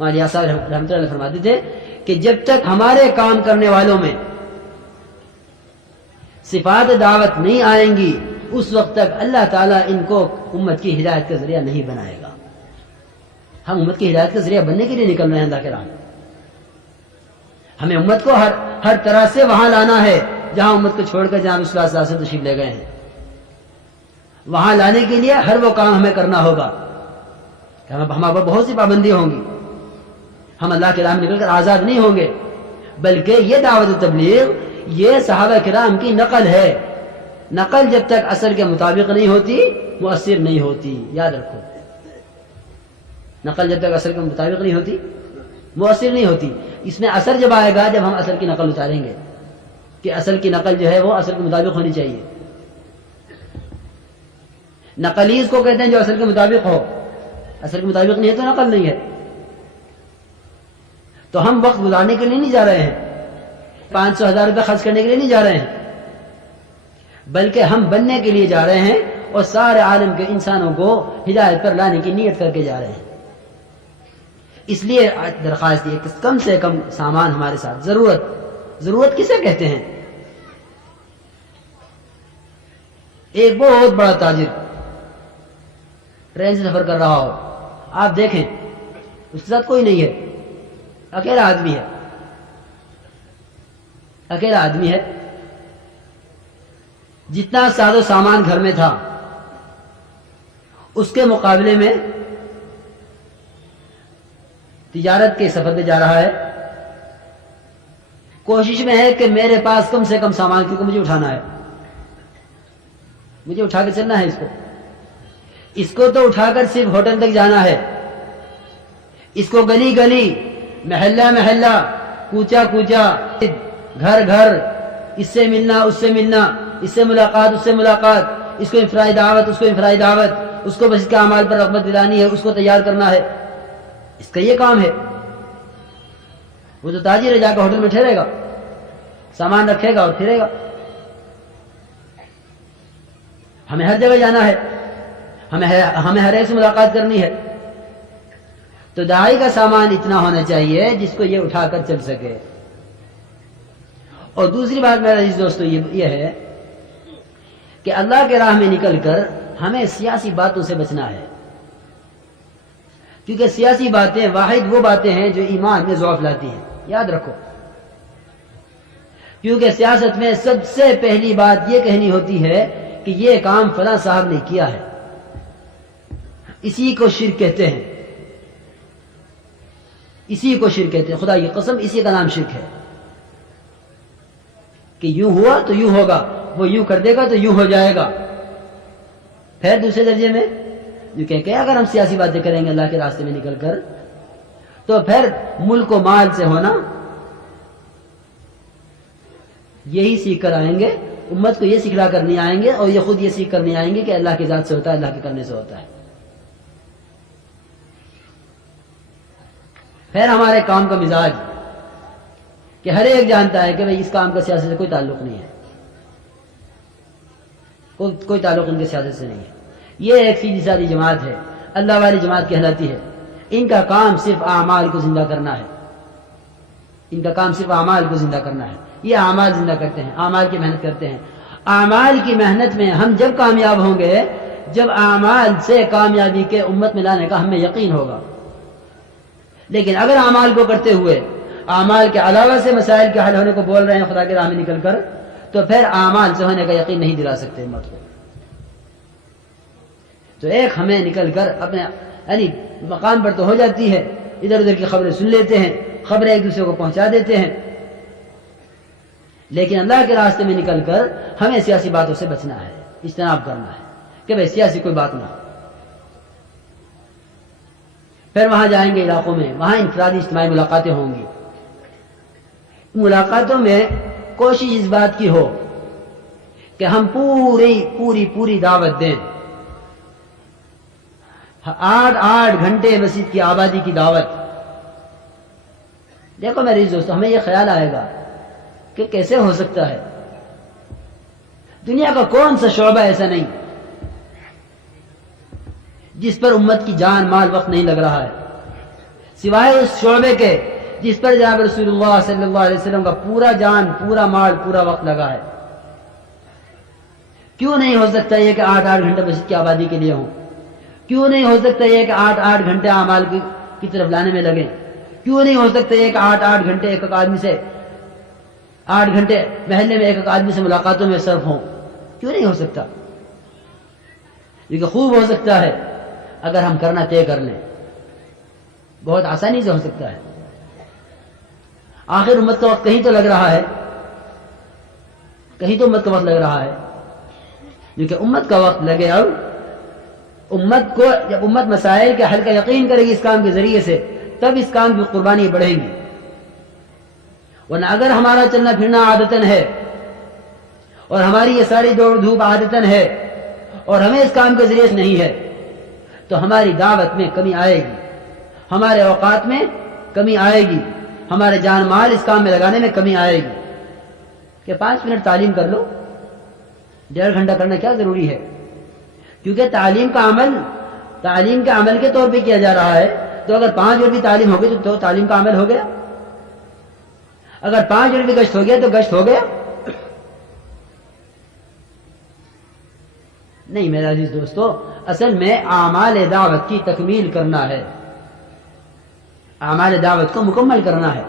ہمارے صاحب رحمۃ اللہ فرماتے تھے کہ جب تک ہمارے کام کرنے والوں میں صفات دعوت نہیں آئیں گی اس وقت تک اللہ تعالیٰ ان کو امت کی ہدایت کا ذریعہ نہیں بنائے گا. ہم امت کی ہدایت کا ذریعہ بننے کے لیے نکل رہے ہیں اللہ کے راہ میں. ہمیں امت کو ہر طرح سے وہاں لانا ہے جہاں امت کو چھوڑ کر جہاں رسول اللہ صلی اللہ علیہ وسلم تشریف لے گئے ہیں. وہاں لانے کے لیے ہر وہ کام ہمیں کرنا ہوگا. ہمارے پر بہت سی پابندی ہوں گی. ہم اللہ کے راہ میں نکل کر آزاد نہیں ہوں گے، بلکہ یہ دعوت و تبلیغ یہ صحابہ کرام کی نقل ہے. نقل جب تک اثر کے مطابق نہیں ہوتی مؤثر نہیں ہوتی. یاد رکھو، نقل جب تک اثر کے مطابق نہیں ہوتی مؤثر نہیں ہوتی. اس میں اثر جب آئے گا جب ہم اثر کی نقل اتاریں گے کہ اصل کی نقل جو ہے وہ اثر کے مطابق ہونی چاہیے. نقلی اس کو کہتے ہیں جو اصل کے مطابق ہو. اصل کے مطابق نہیں ہے تو نقل نہیں ہے. تو ہم وقت گزارنے کے لیے نہیں جا رہے ہیں، 500,000 روپے خرچ کرنے کے لیے نہیں جا رہے ہیں، بلکہ ہم بننے کے لیے جا رہے ہیں اور سارے عالم کے انسانوں کو ہدایت پر لانے کی نیت کر کے جا رہے ہیں. اس لیے درخواست یہ کہ کم سے کم سامان ہمارے ساتھ. ضرورت کسے کہتے ہیں؟ ایک بہت بڑا تاجر ٹرین سے سفر کر رہا ہو، آپ دیکھیں اس کے ساتھ کوئی نہیں ہے، اکیلا آدمی ہے. جتنا ساز و سامان گھر میں تھا اس کے مقابلے میں تجارت کے سفر پہ جا رہا ہے. کوشش میں ہے کہ میرے پاس کم سے کم سامان، کیونکہ مجھے اٹھانا ہے، مجھے اٹھا کے چلنا ہے. اس کو تو اٹھا کر صرف ہوٹل تک جانا ہے. اس کو گلی گلی، محلہ، کوچا، گھر، اس سے ملنا، اس سے ملنا، اس سے ملاقات، اس سے ملاقات، اس کو انفرادی دعوت، اس کو انفرادی دعوت، اس کو بس اس کے اعمال پر رغبت دلانی ہے، اس کو تیار کرنا ہے. اس کا یہ کام ہے. وہ تو تاجر ہے، جا کر ہوٹل میں ٹھہرے گا، سامان رکھے گا اور پھرے گا. ہمیں ہر جگہ جانا ہے، ہمیں ہر ایک سے ملاقات کرنی ہے. تو داعی کا سامان اتنا ہونا چاہیے جس کو یہ اٹھا کر چل سکے. اور دوسری بات میرے عزیز دوستو یہ ہے کہ اللہ کے راہ میں نکل کر ہمیں سیاسی باتوں سے بچنا ہے، کیونکہ سیاسی باتیں واحد وہ باتیں ہیں جو ایمان میں ضعف لاتی ہیں. یاد رکھو، کیونکہ سیاست میں سب سے پہلی بات یہ کہنی ہوتی ہے کہ یہ کام فلاں صاحب نے کیا ہے. اسی کو شرک کہتے ہیں، خدا کی قسم اسی کا نام شرک ہے کہ یوں ہوا تو یوں ہوگا، وہ یوں کر دے گا تو یوں ہو جائے گا. پھر دوسرے درجے میں جو کہ اگر ہم سیاسی باتیں کریں گے اللہ کے راستے میں نکل کر تو پھر ملک و مال سے ہونا یہی سیکھ کر آئیں گے. امت کو یہ سکھلا کر نہیں آئیں گے اور یہ خود یہ سیکھ کر نہیں آئیں گے کہ اللہ کی ذات سے ہوتا ہے، اللہ کے کرنے سے ہوتا ہے. پھر ہمارے کام کا مزاج کہ ہر ایک جانتا ہے کہ بھئی اس کام کا سیاست سے کوئی تعلق نہیں ہے، کوئی تعلق ان کے سیاست سے نہیں ہے. یہ ایک سیدھی سادی جماعت ہے، اللہ والی جماعت کہلاتی ہے. ان کا کام صرف اعمال کو زندہ کرنا ہے، یہ اعمال زندہ کرتے ہیں، اعمال کی محنت کرتے ہیں. اعمال کی محنت میں ہم جب کامیاب ہوں گے جب اعمال سے کامیابی کے امت میں لانے کا ہمیں یقین ہوگا. لیکن اگر اعمال کو کرتے ہوئے اعمال کے علاوہ سے مسائل کے حل ہونے کو بول رہے ہیں خدا کے راہ میں نکل کر، تو پھر اعمال سے ہونے کا یقین نہیں دلا سکتے امت کو. تو ایک ہمیں نکل کر اپنے مقام پر تو ہو جاتی ہے، ادھر ادھر کی خبریں سن لیتے ہیں، خبریں ایک دوسرے کو پہنچا دیتے ہیں، لیکن اللہ کے راستے میں نکل کر ہمیں سیاسی باتوں سے بچنا ہے، اجتناب کرنا ہے کہ بھئی سیاسی کوئی بات نہ ہو. پھر وہاں جائیں گے علاقوں میں، وہاں انفرادی اجتماعی ملاقاتیں ہوں گی. ملاقاتوں میں کوشش اس بات کی ہو کہ ہم پوری دعوت دیں. 8 گھنٹے مسجد کی آبادی کی دعوت. دیکھو میرے دوستو، ہمیں یہ خیال آئے گا کہ کیسے ہو سکتا ہے. دنیا کا کون سا شعبہ ایسا نہیں جس پر امت کی جان مال وقت نہیں لگ رہا ہے. سوائے اس شعبے کے جس پر جناب رسول اللہ صلی اللہ علیہ وسلم کا پورا جان، پورا مال، پورا وقت لگا ہے۔ کیوں نہیں ہو سکتا یہ کہ 8-8 گھنٹے مسجد کی آبادی کے لیے ہوں؟ کیوں نہیں ہو سکتا یہ کہ 8-8 گھنٹے اعمال کی طرف لانے میں لگیں؟ کیوں نہیں ہو سکتا یہ کہ 8-8 گھنٹے ایک آدمی سے 8 گھنٹے محلے میں ایک آدمی سے ملاقاتوں میں صرف ہوں؟ کیوں نہیں ہو سکتا؟ یہ خوب ہو سکتا ہے اگر ہم کرنا طے کر لیں، بہت آسانی سے ہو سکتا ہے۔ آخر امت کا وقت کہیں تو لگ رہا ہے، کہیں تو امت کا وقت لگ رہا ہے، کیونکہ امت کا وقت لگے اب امت کو، جب امت مسائل کے حل کا یقین کرے گی اس کام کے ذریعے سے، تب اس کام کی قربانی بڑھے گی۔ ورنہ اگر ہمارا چلنا پھرنا عادتاً ہے اور ہماری یہ ساری دوڑ دھوپ عادتاً ہے اور ہمیں اس کام کے ذریعے سے نہیں ہے، تو ہماری دعوت میں کمی آئے گی، ہمارے اوقات میں کمی آئے گی، ہمارے جان مال اس کام میں لگانے میں کمی آئے گی۔ کہ 5 منٹ تعلیم کر لو، 1.5 گھنٹہ کرنا کیا ضروری ہے؟ کیونکہ تعلیم کے عمل کے طور پہ کیا جا رہا ہے، تو اگر 5 منٹ بھی تعلیم ہو گئی تو تعلیم کا عمل ہو گیا، اگر 5 منٹ بھی گشت ہو گیا تو گشت ہو گیا۔ نہیں میرے عزیز دوستو، اصل میں اعمال دعوت کی تکمیل کرنا ہے، اعمال دعوت کو مکمل کرنا ہے۔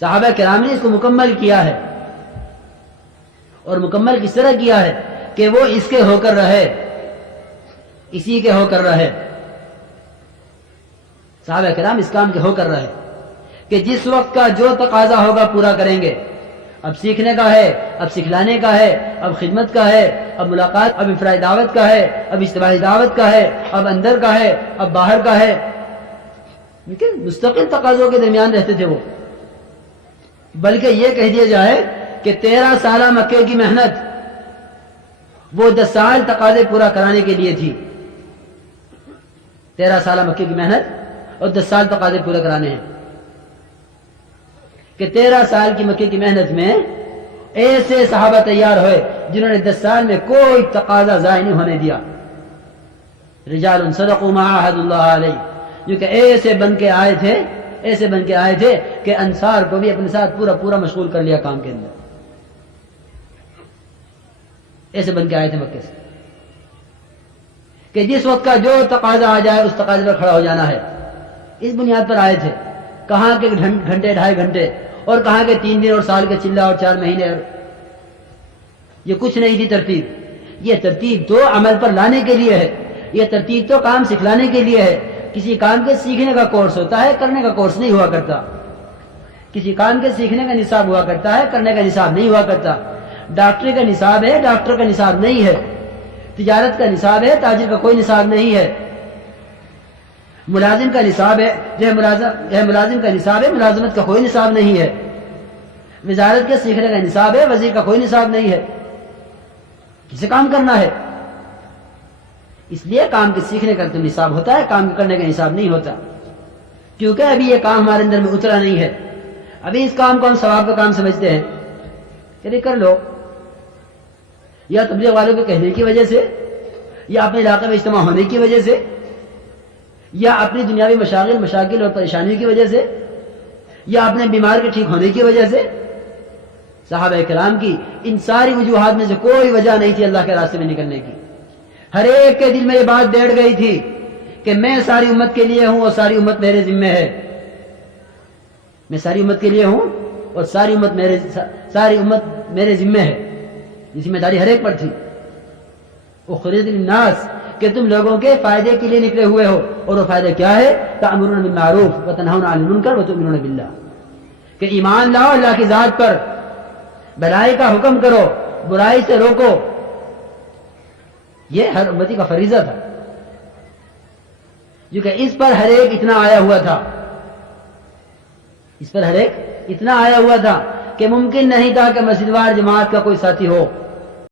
صحابہ کرام نے اس کو مکمل کیا ہے، اور مکمل کس طرح کیا ہے کہ وہ اس کے ہو کر رہے، اسی کے ہو کر رہے۔ صحابہ کرام اس کام کے ہو کر رہے کہ جس وقت کا جو تقاضا ہوگا پورا کریں گے۔ اب سیکھنے کا ہے، اب سکھلانے کا ہے، اب خدمت کا ہے، اب ملاقات، اب انفرادی دعوت کا ہے، اب اجتماعی دعوت کا ہے، اب اندر کا ہے، اب باہر کا ہے۔ لیکن مستقل تقاضوں کے درمیان رہتے تھے وہ، بلکہ یہ کہہ دیا جائے کہ 13 سالہ مکے کی محنت وہ 10 سال تقاضے پورا کرانے کے لیے تھی۔ 13 سالہ مکے کی محنت اور 10 سال تقاضے پورے کرانے ہیں، کہ 13 سال کی مکے کی محنت میں ایسے صحابہ تیار ہوئے جنہوں نے 10 سال میں کوئی تقاضا ضائع نہیں ہونے دیا۔ رجال صدقوا ما عاهدوا الله علیہ، جو کہ ایسے بن کے آئے تھے کہ انصار کو بھی اپنے ساتھ پورا مشغول کر لیا کام کے اندر۔ ایسے بن کے آئے تھے مکے سے کہ جس وقت کا جو تقاضا آ جائے اس تقاضے پر کھڑا ہو جانا ہے۔ اس بنیاد پر آئے تھے، کہاں کے گھنٹے 2.5 گھنٹے، اور کہاں کے 3 دن اور سال کے چلہ اور 4 مہینے، یہ کچھ نہیں تھی ترتیب۔ یہ ترتیب تو عمل پر لانے کے لیے ہے، یہ ترتیب تو کام سکھلانے کے لیے ہے۔ کسی کام کے سیکھنے کا کورس ہوتا ہے، کرنے کا کورس نہیں ہوا کرتا۔ کسی کام کے سیکھنے کا نصاب ہوا کرتا ہے، کرنے کا نصاب نہیں ہوا کرتا۔ ڈاکٹری کا نصاب ہے، ڈاکٹر کا نصاب نہیں ہے۔ تجارت کا نصاب ہے، تاجر کا کوئی نصاب نہیں ہے۔ ملازم کا نصاب ہے، ملازم کا نصاب ہے، ملازمت کا کوئی نصاب نہیں ہے۔ وزارت کے سیکھنے کا نصاب ہے، وزیر کا کوئی نصاب نہیں ہے۔ کسے کام کرنا ہے؟ اس لیے کام کے سیکھنے کا تو نصاب ہوتا ہے، کام کرنے کا نصاب نہیں ہوتا، کیونکہ ابھی یہ کام ہمارے اندر میں اترا نہیں ہے۔ ابھی اس کام کو ہم ثواب کا کام سمجھتے ہیں کہ کر لو، یا تبلیغ والوں کے کہنے کی وجہ سے، یا اپنے علاقے میں اجتماع ہونے کی وجہ سے، یا اپنی دنیاوی مشاغل اور پریشانیوں کی وجہ سے، یا اپنے بیمار کے ٹھیک ہونے کی وجہ سے۔ صحابہ کرام کی ان ساری وجوہات میں سے کوئی وجہ نہیں تھی اللہ کے راستے میں نکلنے کی۔ ہر ایک کے دل میں یہ بات بیٹھ گئی تھی کہ میں ساری امت کے لیے ہوں اور ساری امت میرے ذمہ ہے۔ میں ساری امت کے لیے ہوں اور ساری امت میرے ذمہ ہے۔ یہ ذمہ داری ہر ایک پر تھی۔ اخرجت للناس، کہ تم لوگوں کے فائدے کے لیے نکلے ہوئے ہو، اور وہ فائدہ کیا ہے؟ تأمرون بالمعروف وتنہون عن المنکر وتؤمنون باللہ، کہ ایمان لاؤ اللہ کی ذات پر، بھلائی کا حکم کرو، برائی سے روکو۔ یہ ہر امتی کا فریضہ تھا، کیونکہ اس پر ہر ایک اتنا آیا ہوا تھا، اس پر ہر ایک اتنا آیا ہوا تھا کہ ممکن نہیں تھا کہ مسجد وار جماعت کا کوئی ساتھی ہو